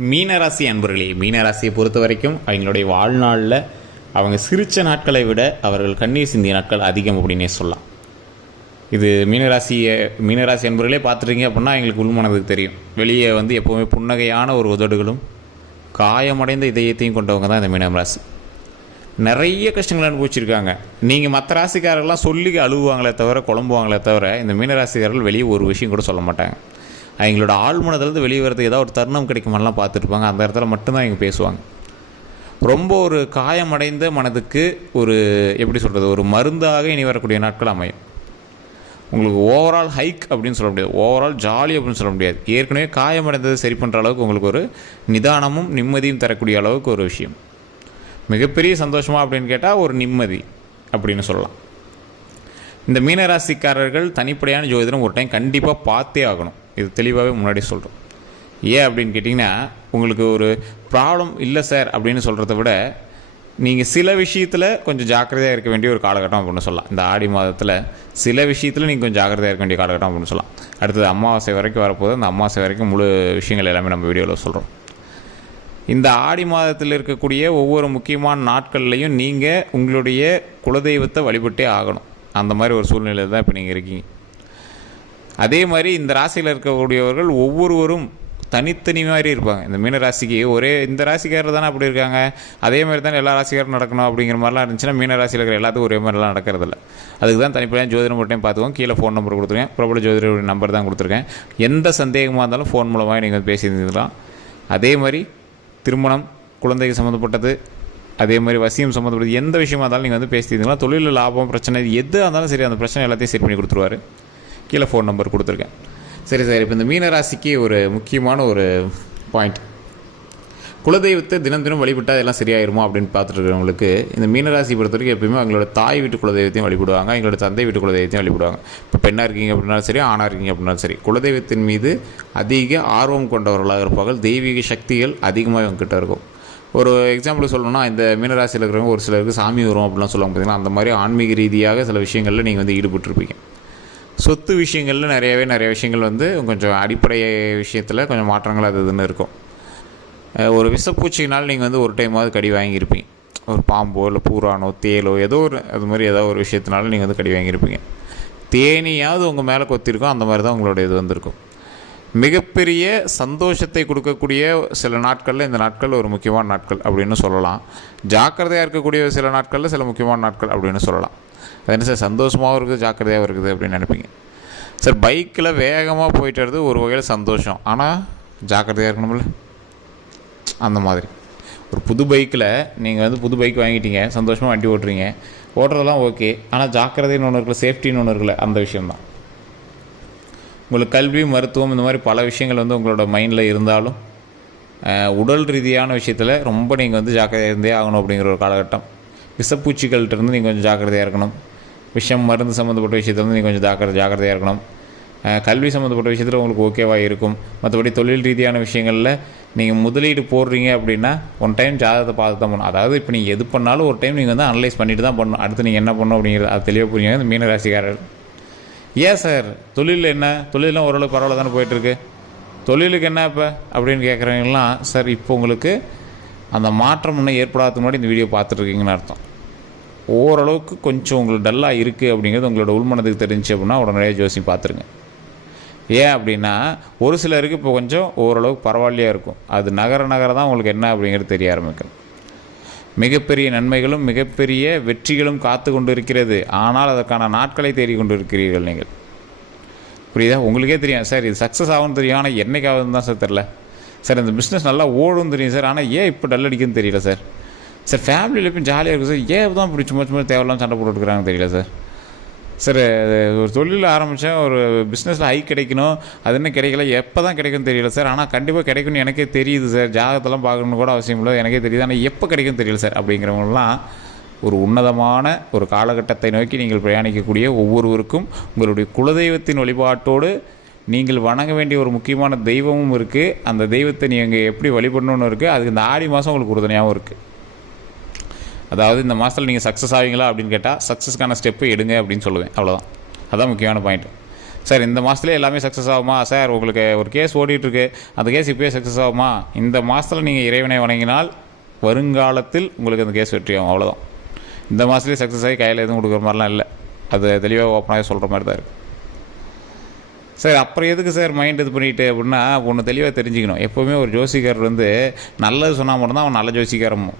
மீனராசி அன்பர்களே மீனராசியை பொறுத்த வரைக்கும் அவங்களுடைய வாழ்நாளில் அவங்க சிரித்த நாட்களை விட அவர்கள் கண்ணீர் சிந்திய நாட்கள் அதிகம் அப்படின்னே சொல்லலாம். இது மீனராசியை மீனராசி அன்பர்களே பார்த்துட்டீங்க அப்படின்னா எங்களுக்கு உள்மனதுக்கு தெரியும். வெளியே வந்து எப்போவுமே புன்னகையான ஒரு உதடுகளும் காயமடைந்த இதயத்தையும் கொண்டவங்க தான் இந்த மீனம் ராசி. நிறைய கஷ்டங்களை அனுபவிச்சிருக்காங்க. நீங்கள் மற்ற ராசிக்காரர்கள்லாம் சொல்லி அழுவாங்களே தவிர குழம்புவாங்களே தவிர இந்த மீனராசிக்காரர்கள் வெளியே ஒரு விஷயம் கூட சொல்ல மாட்டாங்க. அவங்களோட ஆழ்மனதுலேருந்து வெளியே வரதுக்கு ஏதாவது ஒரு தருணம் கிடைக்குமாலாம் பார்த்துருப்பாங்க. அந்த இடத்துல மட்டும்தான் இவங்க பேசுவாங்க. ரொம்ப ஒரு காயமடைந்த மனதுக்கு ஒரு எப்படி சொல்கிறது ஒரு மருந்தாக இனி வரக்கூடிய நாட்கள் அமையும். உங்களுக்கு ஓவரால் ஹைக் அப்படின்னு சொல்ல முடியாது. ஓவரால் ஜாலி அப்படின்னு சொல்ல முடியாது. ஏற்கனவே காயமடைந்ததை சரி பண்ணுற அளவுக்கு உங்களுக்கு ஒரு நிதானமும் நிம்மதியும் தரக்கூடிய அளவுக்கு ஒரு விஷயம். மிகப்பெரிய சந்தோஷமாக அப்படின்னு கேட்டால் ஒரு நிம்மதி அப்படின்னு சொல்லலாம். இந்த மீனராசிக்காரர்கள் தனிப்படையான ஜோதிடம் ஒரு டைம் கண்டிப்பாக பார்த்தே ஆகணும். இது தெளிவாகவே முன்னாடி சொல்கிறோம் ஏன் அப்படின்னு கேட்டிங்கன்னா உங்களுக்கு ஒரு ப்ராப்ளம் இல்லை சார் அப்படின்னு சொல்கிறத விட நீங்கள் சில விஷயத்தில் கொஞ்சம் ஜாக்கிரதையாக இருக்க வேண்டிய ஒரு காலகட்டம் அப்படின்னு சொல்லலாம். இந்த ஆடி மாதத்தில் சில விஷயத்தில் நீங்கள் கொஞ்சம் ஜாக்கிரதையாக இருக்க வேண்டிய காலகட்டம் அப்படின்னு சொல்லலாம். அடுத்தது அமாவாசை வரைக்கும் வரப்போது அந்த அமாவாசை வரைக்கும் முழு விஷயங்கள் எல்லாமே நம்ம வீடியோவில் சொல்கிறோம் இந்த ஆடி மாதத்தில் இருக்கக்கூடிய ஒவ்வொரு முக்கியமான நாட்கள்லையும் நீங்கள் உங்களுடைய குலதெய்வத்தை வழிபட்டே ஆகணும். அந்த மாதிரி ஒரு சூழ்நிலையில் தான் இப்போ நீங்கள் இருக்கீங்க. அதே மாதிரி இந்த ராசியில் இருக்கக்கூடியவர்கள் ஒவ்வொருவரும் தனித்தனி மாதிரி இருப்பாங்க. இந்த மீன ராசிக்கு ஒரே இந்த ராசிக்காரர் தானே அப்படி இருக்காங்க. அதே மாதிரி தானே எல்லா ராசிக்காரும் நடக்கணும் அப்படிங்கிற மாதிரிலாம் இருந்துச்சுன்னா மீன ராசியில் இருக்கிற எல்லாத்துக்கும் ஒரே மாதிரிலாம் நடக்கிறதில்ல. அதுக்கு தான் தனிப்படையாக ஜோதிடம் மட்டும் பார்த்துக்கோங்க. கீழே ஃபோன் நம்பர் கொடுத்துருக்கேன். பிரபல ஜோதிடருடைய நம்பர் தான் கொடுத்துருக்கேன். எந்த சந்தேகமாக இருந்தாலும் ஃபோன் மூலமாக நீங்கள் வந்து பேசியிருந்துக்கலாம். அதே மாதிரி திருமணம் குழந்தைக்கு சம்மந்தப்பட்டது அதே மாதிரி வசியம் சம்மந்தப்பட்டது எந்த விஷயமா இருந்தாலும் நீங்கள் வந்து பேசியிருந்தீங்களா தொழிலில் லாபம் பிரச்சனை எது இருந்தாலும் சரி அந்த பிரச்சனை எல்லாத்தையும் சரி பண்ணி கொடுத்துருவாரு. கீழே ஃபோன் நம்பர் கொடுத்துருக்கேன். சரி சார். இப்போ இந்த மீனராசிக்கு ஒரு முக்கியமான ஒரு பாயிண்ட் குலதெய்வத்தை தினம் தினம் வழிபட்டால் எல்லாம் சரியாயிருமா அப்படின்னு பார்த்துட்டு இருக்கிறவங்களுக்கு இந்த மீனராசி பொறுத்த வரைக்கும் எப்பயுமே அவங்களோட தாய் வீட்டு குலதெய்வத்தையும் வழிபடுவாங்க எங்களோட தந்தை வீட்டு குலதெய்வத்தையும் வழிபடுவாங்க. இப்போ பெண்ணாக இருக்கீங்க அப்படின்னாலும் சரி ஆணாக இருக்கீங்க அப்படின்னாலும் சரி குலதெய்வத்தின் மீது அதிக ஆர்வம் கொண்டவர்களாக இருப்பார்கள். தெய்வீக சக்திகள் அதிகமாக இவங்ககிட்ட இருக்கும். ஒரு எக்ஸாம்பிள் சொல்லணும்னா இந்த மீனராசியில் இருக்கிறவங்க ஒரு சிலருக்கு சாமி வரும் அப்படிலாம் சொல்லுவாங்க. பார்த்தீங்கன்னா அந்த மாதிரி ஆன்மீக ரீதியாக சில விஷயங்களில் நீங்கள் வந்து ஈடுபட்டிருப்பீங்க. சொத்து விஷயங்களில் நிறையவே நிறைய விஷயங்கள் வந்து கொஞ்சம் அடிப்படை விஷயத்தில் கொஞ்சம் மாற்றங்கள் அது இதுன்னு இருக்கும். ஒரு விஷப்பூச்சினால் நீங்கள் வந்து ஒரு டைமாவது கடி வாங்கியிருப்பீங்க. ஒரு பாம்போ இல்லை பூரானோ தேலோ ஏதோ ஒரு அது மாதிரி ஏதோ ஒரு விஷயத்தினால நீங்கள் வந்து கடி வாங்கியிருப்பீங்க. தேனியாவது உங்கள் மேலே கொத்திருக்கோம் அந்த மாதிரி தான் உங்களோட இது வந்திருக்கும். மிகப்பெரிய சந்தோஷத்தை கொடுக்கக்கூடிய சில நாட்களில் இந்த நாட்கள் ஒரு முக்கியமான நாட்கள் அப்படின்னு சொல்லலாம். ஜாக்கிரதையாக இருக்கக்கூடிய சில நாட்களில் சில முக்கியமான நாட்கள் அப்படின்னு சொல்லலாம். அது என்ன சார் சந்தோஷமாகவும் இருக்குது ஜாக்கிரதையாகவும் இருக்குது அப்படின்னு நினைப்பீங்க. சார் பைக்கில் வேகமாக போயிட்டு வரது ஒரு வகையில் சந்தோஷம். ஆனால் ஜாக்கிரதையாக இருக்கணும்ல? அந்த மாதிரி. ஒரு புது பைக்கில் நீங்கள் வந்து புது பைக் வாங்கிட்டீங்க சந்தோஷமாக வண்டி ஓட்டுறீங்க ஓட்டுறதெல்லாம் ஓகே. ஆனால் ஜாக்கிரதைன்னு ஒன்று இருக்குல்ல சேஃப்டின்னு ஒன்று இருக்குல்ல அந்த விஷயம்தான். உங்களுக்கு கல்வி மருத்துவம் இந்த மாதிரி பல விஷயங்கள் வந்து உங்களோட மைண்டில் இருந்தாலும் உடல் ரீதியான விஷயத்தில் ரொம்ப நீங்கள் வந்து ஜாக்கிரதையாக இருந்தே ஆகணும் அப்படிங்கிற ஒரு காலகட்டம். விஷப்பூச்சிகள்கிட்ட இருந்து நீங்கள் கொஞ்சம் ஜாக்கிரதையாக இருக்கணும். விஷயம் மருந்து சம்மந்தப்பட்ட விஷயத்தில் வந்து நீங்கள் கொஞ்சம் ஜாக்கிர ஜாக்கிரதையாக இருக்கணும். கல்வி சம்மந்தப்பட்ட விஷயத்தில் உங்களுக்கு ஓகேவாக இருக்கும். மற்றபடி தொழில் ரீதியான விஷயங்களில் நீங்கள் முதலீடு போடுறீங்க அப்படின்னா ஒன் டைம் ஜாதகத்தை பார்த்து தான் பண்ணணும். அதாவது இப்போ நீங்கள் எது பண்ணாலும் ஒரு டைம் நீங்கள் வந்து அனலைஸ் பண்ணிட்டு தான் பண்ணணும். அடுத்து நீங்கள் என்ன பண்ணணும் அப்படிங்கிறது அது தெளிவாக புரியுங்க. இந்த மீனராசிக்காரர் ஏன் சார் தொழிலில் என்ன? தொழிலெலாம் ஓரளவு பரவாயில்ல தானே போயிட்டுருக்கு. தொழிலுக்கு என்ன இப்போ? அப்படின்னு கேட்குறவங்கலாம் சார் இப்போ உங்களுக்கு அந்த மாற்றம் இன்னும் ஏற்படாத முன்னாடி இந்த வீடியோ பார்த்துட்ருக்கீங்கன்னு அர்த்தம். ஓரளவுக்கு கொஞ்சம் உங்களுக்கு டல்லாக இருக்குது அப்படிங்கிறது உங்களோட உள்மனதுக்கு தெரிஞ்சு அப்படின்னா உடனடியாக ஜோசி பார்த்துருங்க. ஏன் அப்படின்னா ஒரு சிலருக்கு இப்போ கொஞ்சம் ஓரளவுக்கு பரவாயில்லையாக இருக்கும். அது நகர நகர தான் உங்களுக்கு என்ன அப்படிங்கிறது தெரிய ஆரம்பிக்கும். மிகப்பெரிய நன்மைகளும் மிகப்பெரிய வெற்றிகளும் காத்து கொண்டு இருக்கிறது ஆனால் அதற்கான நாட்களை தேடி கொண்டு இருக்கிறீர்கள் நீங்கள். புரியுதா? உங்களுக்கே தெரியும். சார் இது சக்ஸஸ் ஆகும்னு தெரியும். ஆனால் என்னைக்காகுதுன்னு தான் சார் தெரில. சார் இந்த பிஸ்னஸ் நல்லா ஓடும் தெரியும் சார். ஆனால் ஏன் இப்போ டல் அடிக்குன்னு தெரியல சார்? சார் ஃபேமிலியில் இப்போ ஜாலியாக இருக்குது சார் ஏன் தான் இப்படி சும்மா சும்மா தேவையில்லாமல் சண்டை போட்டுருக்குறாங்கன்னு தெரியல சார் சார் ஒரு தொழில் ஆரம்பித்தேன் ஒரு பிஸ்னஸில் ஹை கிடைக்கணும். அது என்ன கிடைக்கல? எப்போ தான் கிடைக்கும்னு தெரியல சார் ஆனால் கண்டிப்பாக கிடைக்கும்னு எனக்கே தெரியுது சார் ஜாதகத்தெல்லாம் பார்க்கணுன்னு கூட அவசியம் இல்லை. எனக்கே தெரியுது. ஆனால் எப்போ கிடைக்கும்னு தெரியல சார் அப்படிங்கிறவங்களாம் ஒரு உன்னதமான ஒரு காலகட்டத்தை நோக்கி நீங்கள் பிரயாணிக்கக்கூடிய ஒவ்வொருவருக்கும் உங்களுடைய குலதெய்வத்தின் வழிபாட்டோடு நீங்கள் வணங்க வேண்டிய ஒரு முக்கியமான தெய்வமும் இருக்குது அந்த தெய்வத்தை நீங்கள் எப்படி வழிபடணும்னு இருக்குது அதுக்கு இந்த ஆடி மாதம் உங்களுக்கு உறுதுணையாகவும் இருக்குது அதாவது இந்த மாதத்தில் நீங்கள் சக்ஸஸ் ஆவீங்களா அப்படின்னு கேட்டால் சக்ஸஸ்க்கான ஸ்டெப்பு எடுங்க அப்படின்னு சொல்லுவேன். அவ்வளோதான் அதான் முக்கியமான பாயிண்ட் சார் இந்த மாதத்துலேயே எல்லாமே சக்ஸஸ் ஆகுமா? சார் உங்களுக்கு ஒரு கேஸ் ஓடிட்டுருக்கு. அந்த கேஸ் இப்போயே சக்ஸஸ் ஆகுமா? இந்த மாதத்தில் நீங்கள் இறைவனை வணங்கினால் வருங்காலத்தில் உங்களுக்கு அந்த கேஸ் வெற்றியாகும். அவ்வளோதான் இந்த மாதத்துலேயே சக்ஸஸ் ஆகி கையில் எதுவும் கொடுக்குற மாதிரிலாம் இல்லை. அது தெளிவாக ஓப்பனாக சொல்கிற மாதிரி தான் இருக்குது சார் அப்புறம் எதுக்கு சார் மைண்ட் இது பண்ணிட்டு அப்படின்னா ஒன்று தெளிவாக தெரிஞ்சுக்கணும். எப்போவுமே ஒரு ஜோசிக்காரர் வந்து நல்லது சொன்னால் மட்டும்தான் அவன் நல்ல ஜோசிக்காரமும்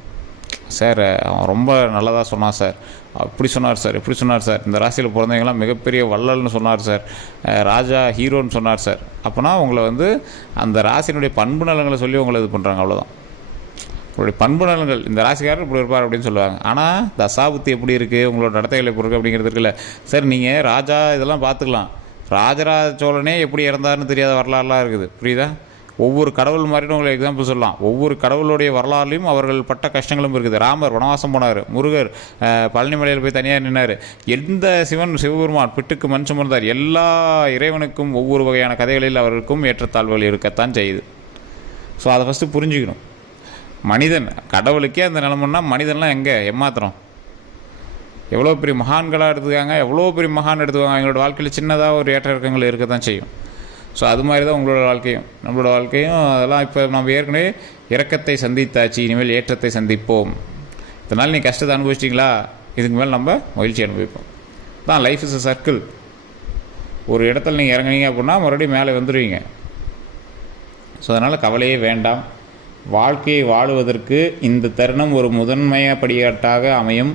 சார் அவன் ரொம்ப நல்லதாக சொன்னான் சார். அப்படி சொன்னார் சார் இப்படி சொன்னார் சார். இந்த ராசியில் பிறந்தவங்களாம் மிகப்பெரிய வள்ளல்னு சொன்னார் சார். ராஜா ஹீரோன்னு சொன்னார் சார். அப்போனா உங்களை வந்து அந்த ராசியினுடைய பண்பு நலங்களை சொல்லி உங்களை இது பண்ணுறாங்க அவ்வளோதான் உங்களுடைய பண்பு நலங்கள் இந்த ராசிக்காரர் இப்படி இருப்பார் அப்படின்னு சொல்லுவாங்க. ஆனால் தசாபுத்தி எப்படி இருக்குது உங்களோட நடத்தைகள் எப்படி இருக்குது அப்படிங்கிறது இருக்குல்ல. சார் நீங்கள் ராஜா இதெல்லாம் பார்த்துக்கலாம். ராஜராஜ சோழனே எப்படி இறந்தாருன்னு தெரியாத வரலாறுலாம் இருக்குது. புரியுதா? ஒவ்வொரு கடவுள் மாதிரி உங்களுக்கு எக்ஸாம்பிள் சொல்லலாம். ஒவ்வொரு கடவுளுடைய வரலாறுலையும் அவர்கள் பட்ட கஷ்டங்களும் இருக்குது. ராமர் வனவாசம் போனார். முருகர் பழனிமலையில் போய் தனியாக நின்னார். எந்த சிவன் சிவபெருமான் பிட்டுக்கு மண் இருந்தார் எல்லா இறைவனுக்கும் ஒவ்வொரு வகையான கதைகளில் அவர்களுக்கும் ஏற்றத்தாழ்வுகள் இருக்கத்தான் செய்யுது. ஸோ அதை ஃபஸ்ட்டு புரிஞ்சுக்கணும். மனிதன் கடவுளுக்கே அந்த நிலமன்னா மனிதன்லாம் எங்கே? ஏமாத்துறோம். எவ்வளோ பெரிய மகான்களாக எடுத்துக்காங்க எவ்வளோ பெரிய மகான் எடுத்துக்காங்க எங்களோட வாழ்க்கையில் சின்னதாக ஒரு ஏற்ற இறக்கங்கள் இருக்க தான் செய்யும். ஸோ அது மாதிரி தான் உங்களோட வாழ்க்கையும். நம்மளோட வாழ்க்கையும் அதெல்லாம் இப்போ நம்ம ஏற்கனவே இறக்கத்தை சந்தித்தாச்சு. இனிமேல் ஏற்றத்தை சந்திப்போம். இதனால் நீ கஷ்டத்தை அனுபவிச்சிட்டிங்களா? இதுக்கு மேல் நம்ம மகிழ்ச்சி அனுபவிப்போம். தான் லைஃப் இஸ் அ சர்க்கிள் ஒரு இடத்துல நீங்கள் இறங்குனீங்க அப்படின்னா மறுபடியும் மேலே வந்துடுவீங்க ஸோ அதனால் கவலையே வேண்டாம். வாழ்க்கையை வாழுவதற்கு இந்த தருணம் ஒரு முதன்மைய படியாட்டாக அமையும்.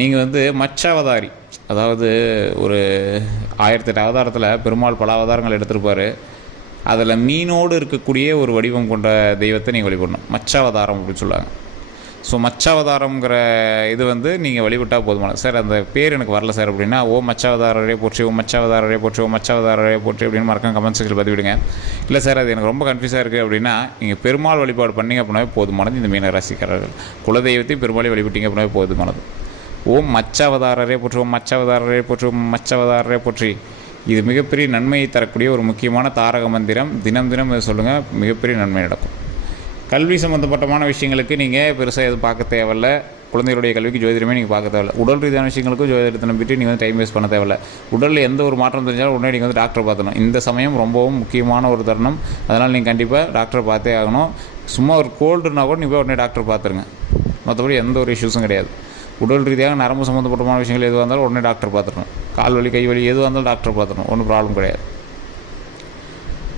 நீங்கள் வந்து மச்சாவதாரி. அதாவது ஒரு ஆயிரத்தெட்டு அவதாரத்தில் பெருமாள் பல அவதாரங்கள் எடுத்திருப்பார். அதில் மீனோடு இருக்கக்கூடிய ஒரு வடிவம் கொண்ட தெய்வத்தை நீங்கள் வழிபடணும். மச்சாவதாரம் அப்படின்னு சொல்லுவாங்க. ஸோ மச்சாவதாரங்கிற இது வந்து நீங்கள் வழிபட்டால் போதுமான. சார் அந்த பேர் எனக்கு வரல சார் அப்படின்னா ஓ மச்சாவதாரரே போற்றி ஓ மச்சாவதாரரே போற்றி ஓ மச்சாவதாரரே போற்றி அப்படின்னு மறக்காம கமெண்ட் செக்ஷன் பதிவிடுங்க. இல்லை சார் அது எனக்கு ரொம்ப கன்ஃபியூஸாக இருக்குது அப்படின்னா நீங்கள் பெருமாள் வழிபாடு பண்ணீங்க அப்படின்னாவே போதுமானது. இந்த மீன ராசிக்காரர்கள் குலதெய்வத்தையும் பெருமாளை வழிபட்டிங்க அப்படின்னாவே போதுமானது. ஓம் மச்சாவதாரரே போற்றி ஓம் மச்சாவதாரரே போற்றி ஓம் மச்சாவதாரரே போற்றி. இது மிகப்பெரிய நன்மையை தரக்கூடிய ஒரு முக்கியமான தாரக மந்திரம். தினம் தினம் இதை சொல்லுங்கள் மிகப்பெரிய நன்மை நடக்கும். கல்வி சம்மந்தப்பட்டமான விஷயங்களுக்கு நீங்கள் பெருசாக எதுவும் பார்க்க தேவையில்ல. குழந்தைகளுடைய கல்விக்கு ஜோதிடமே நீங்கள் பார்க்க தேவையில்ல. உடல் ரீதியான விஷயங்களுக்கும் ஜோதிடத்தை நம்பிட்டு நீங்கள் வந்து டைம் வேஸ்ட் பண்ண தேவையில்ல. உடலில் எந்த ஒரு மாற்றம் தெரிஞ்சாலும் உடனே நீங்கள் வந்து டாக்டரை பார்த்தணும் இந்த சமயம் ரொம்பவும் முக்கியமான ஒரு தருணம். அதனால் நீங்கள் கண்டிப்பாக டாக்டரை பார்த்தே ஆகணும். சும்மா ஒரு கோல்டுனா கூட நீங்கள் போய் உடனே டாக்டர் பார்த்துருங்க. மற்றபடி எந்த ஒரு இஷ்யூஸும் கிடையாது. உடல் ரீதியாக நரம்பு சம்மந்தப்பட்டமான விஷயங்கள் எதுவாக இருந்தாலும் உடனே டாக்டர் பார்த்துடணும். கால் வலி கை வலி எதுவாக இருந்தாலும் டாக்டர் பார்த்துடணும். ஒன்றும் ப்ராப்ளம் கிடையாது.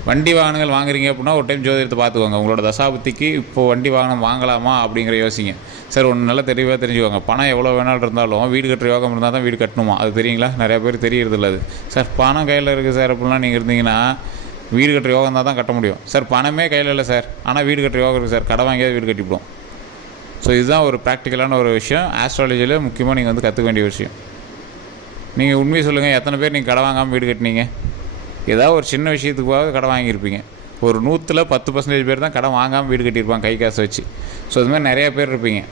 வண்டி வாகனங்கள் வாங்குறீங்க அப்படின்னா ஒரு டைம் ஜோதிடத்தை பார்த்துக்கோங்க. உங்களோட தசாபுத்திக்கு இப்போ வண்டி வாகனம் வாங்கலாமா அப்படிங்கிற யோசிங்க. சார் ஒன்று நல்லா தெளிவாக தெரிஞ்சுக்கோங்க. பணம் எவ்வளோ வேணாலும் இருந்தாலும் வீடு கட்டுற யோகம் இருந்தால் தான் வீடு கட்டணுமா? அது தெரியுங்களா? நிறையா பேர் தெரியறதில்ல அது. சார் பணம் கையில் இருக்குது சார் அப்படிலாம் நீங்கள் இருந்தீங்கன்னா வீடு கட்டுற யோகம் இருந்தால் தான் கட்ட முடியும். சார் பணமே கையில் இல்லை சார். ஆனால் வீடு கட்டுற யோகம் இருக்குது சார். கடை வாங்கியாவது வீடு கட்டிவிடும் ஸோ இதுதான் ஒரு ப்ராக்டிக்கலான ஒரு விஷயம். ஆஸ்ட்ராலஜியில் முக்கியமாக நீங்கள் வந்து கற்றுக்க வேண்டிய விஷயம். நீங்கள் உண்மையை சொல்லுங்கள் எத்தனை பேர் நீங்கள் கடை வாங்காமல் வீடு கட்டினீங்க? ஏதாவது ஒரு சின்ன விஷயத்துக்காக கடை வாங்கியிருப்பீங்க. ஒரு நூற்றில் பத்து பர்சன்டேஜ் பேர் தான் கடை வாங்காமல் வீடு கட்டியிருப்பாங்க கை காசு வச்சு. ஸோ இது மாதிரி நிறையா பேர் இருப்பீங்க.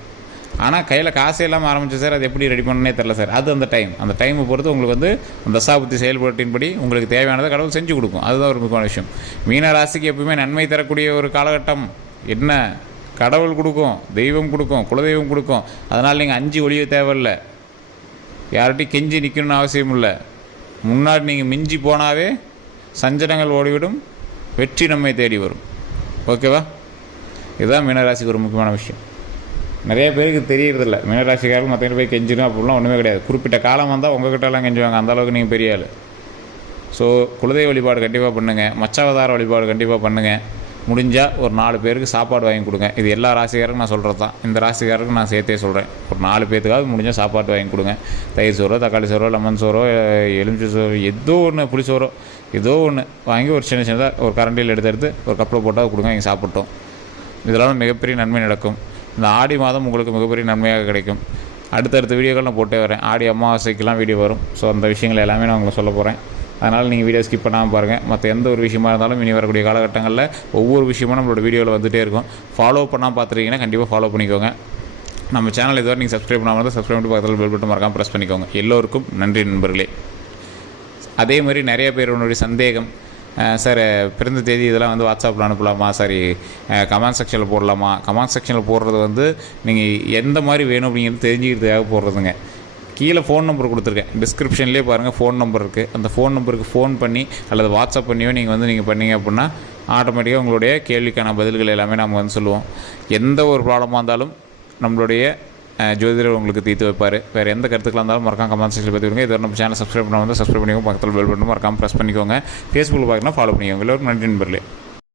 ஆனால் கையில் காசே இல்லாமல் ஆரம்பிச்சு சார் அது எப்படி ரெடி பண்ணனே தெரில சார். அது அந்த டைம் அந்த டைமை பொறுத்து உங்களுக்கு வந்து அந்த தசாபுத்தி செயல்பாட்டின்படி உங்களுக்கு தேவையானதை கடவுள் செஞ்சு கொடுக்கும். அதுதான் ஒரு முக்கியமான விஷயம். மீன ராசிக்கு எப்பவுமே நன்மை தரக்கூடிய ஒரு காலகட்டம் என்ன? கடவுள் கொடுக்கும் தெய்வம் கொடுக்கும் குலதெய்வம் கொடுக்கும். அதனால் நீங்கள் அஞ்சு ஒழிய தேவையில்லை. யார்கிட்டையும் கெஞ்சி நிற்கணும்னு அவசியம் இல்லை. முன்னாடி நீங்கள் மிஞ்சி போனாவே சஞ்சனங்கள் ஓடிவிடும் வெற்றி நம்மை தேடி வரும். ஓகேவா இதுதான் மீனராசிக்கு ஒரு முக்கியமான விஷயம். நிறைய பேருக்கு தெரியறதில்ல. மீனராசிக்காரர்கள் மற்றவங்க போய் கெஞ்சிடும் அப்படிலாம் ஒன்றுமே கிடையாது. குறிப்பிட்ட காலம் வந்தால் உங்ககிட்டலாம் கெஞ்சுவாங்க அந்த அளவுக்கு நீங்கள் பெரிய ஆள். ஸோ குலதெய்வ வழிபாடு கண்டிப்பாக பண்ணுங்கள் மச்சாவதார வழிபாடு கண்டிப்பாக பண்ணுங்கள் முடிஞ்சால் ஒரு நாலு பேருக்கு சாப்பாடு வாங்கி கொடுங்க. இது எல்லா ராசிக்காரருக்கும் நான் சொல்கிறது தான். இந்த ராசிக்காரருக்கு நான் சேர்த்தே சொல்கிறேன் ஒரு நாலு பேத்துக்காவது முடிஞ்சால் சாப்பாடு வாங்கி கொடுங்க. தயிர் சோறோ தக்காளி சோறோ லெமன் சோறோ எலுமிச்சை சோறு ஏதோ ஒன்று புளி சோறோ ஏதோ ஒன்று வாங்கி ஒரு சின்ன சின்னதாக ஒரு கரண்டியில் எடுத்து எடுத்து ஒரு கப்பில் போட்டால் கொடுங்க. இங்கே சாப்பிட்டோம். இதெல்லாம் மிகப்பெரிய நன்மை நடக்கும். இந்த ஆடி மாதம் உங்களுக்கு மிகப்பெரிய நன்மையாக கிடைக்கும். அடுத்தடுத்த வீடியோக்கள் நான் போட்டே வரேன். ஆடி அமாவாசைக்கெல்லாம் வீடியோ வரும். ஸோ அந்த விஷயங்கள் எல்லாமே நான் உங்களுக்கு சொல்ல போகிறேன் அதனால் நீங்கள் வீடியோ ஸ்கிப் பண்ணாமல் பாருங்கள் மற்ற எந்த ஒரு விஷயமா இருந்தாலும் இனி வரக்கூடிய காலகட்டங்களில் ஒவ்வொரு விஷயமும் நம்மளோட வீடியோவில் வந்துகிட்டே இருக்கும். ஃபாலோ பண்ணாமல் பார்த்துருக்கீங்கன்னா கண்டிப்பாக ஃபாலோ பண்ணிக்கோங்க. நம்ம சேனல் இதுவரை நீங்கள் சப்ஸ்கிரைப் பண்ணாமல் இருந்தால் சப்ஸ்கிரைப் பண்ணி பக்கத்தில் பெல் பட்டன் மறக்காமல் ப்ரெஸ் பண்ணிக்கோங்க. எல்லோருக்கும் நன்றி நண்பர்களே. அதே மாதிரி நிறைய பேருடைய சந்தேகம் சார் பிறந்த தேதி இதெல்லாம் வந்து வாட்ஸ்அப்பில் அனுப்பலாமா? சாரி கமெண்ட் செக்ஷனில் போடலாமா? கமெண்ட் செக்ஷனில் போடுறது வந்து நீங்கள் எந்த மாதிரி வேணும் அப்படிங்கிறது தெரிஞ்சுக்கிறதுக்காக போடுறதுங்க. கீழே ஃபோன் நம்பர் கொடுத்துருக்கேன். டிஸ்கிரிப்ஷன்லேயே பாருங்கள் ஃபோன் நம்பர் இருக்குது அந்த ஃபோன் நம்பருக்கு ஃபோன் பண்ணி அல்லது வாட்ஸ்அப் பண்ணியோ நீங்கள் வந்து நீங்கள் பண்ணீங்க அப்படின்னா ஆட்டோமேட்டிக்காக உங்களுடைய கேள்விக்கான பதில்கள் எல்லாமே நம்ம வந்து சொல்லுவோம். எந்த ஒரு ப்ராப்ளமாக இருந்தாலும் நம்மளுடைய ஜோதிடர் உங்களுக்கு தீர்த்து வைப்பார். வேறு எந்த கருத்துக்களாக இருந்தாலும் மறக்காம கமெண்ட் செக்ஷனில் பற்றி விடுங்க இதுவரை நம்ம சேனல் சப்ஸ்கிரைப் பண்ண வந்து சப்ஸ்கிரைப் பண்ணிக்கோங்க. பக்கத்தில் பெல் பட்டன் மறக்காமல் ப்ரெஸ் பண்ணிக்கோங்க. ஃபேஸ்புக்கில் பார்க்கணும் ஃபாலோ பண்ணிக்கோங்க. எல்லோருக்கும் நன்றி நண்பர்களே.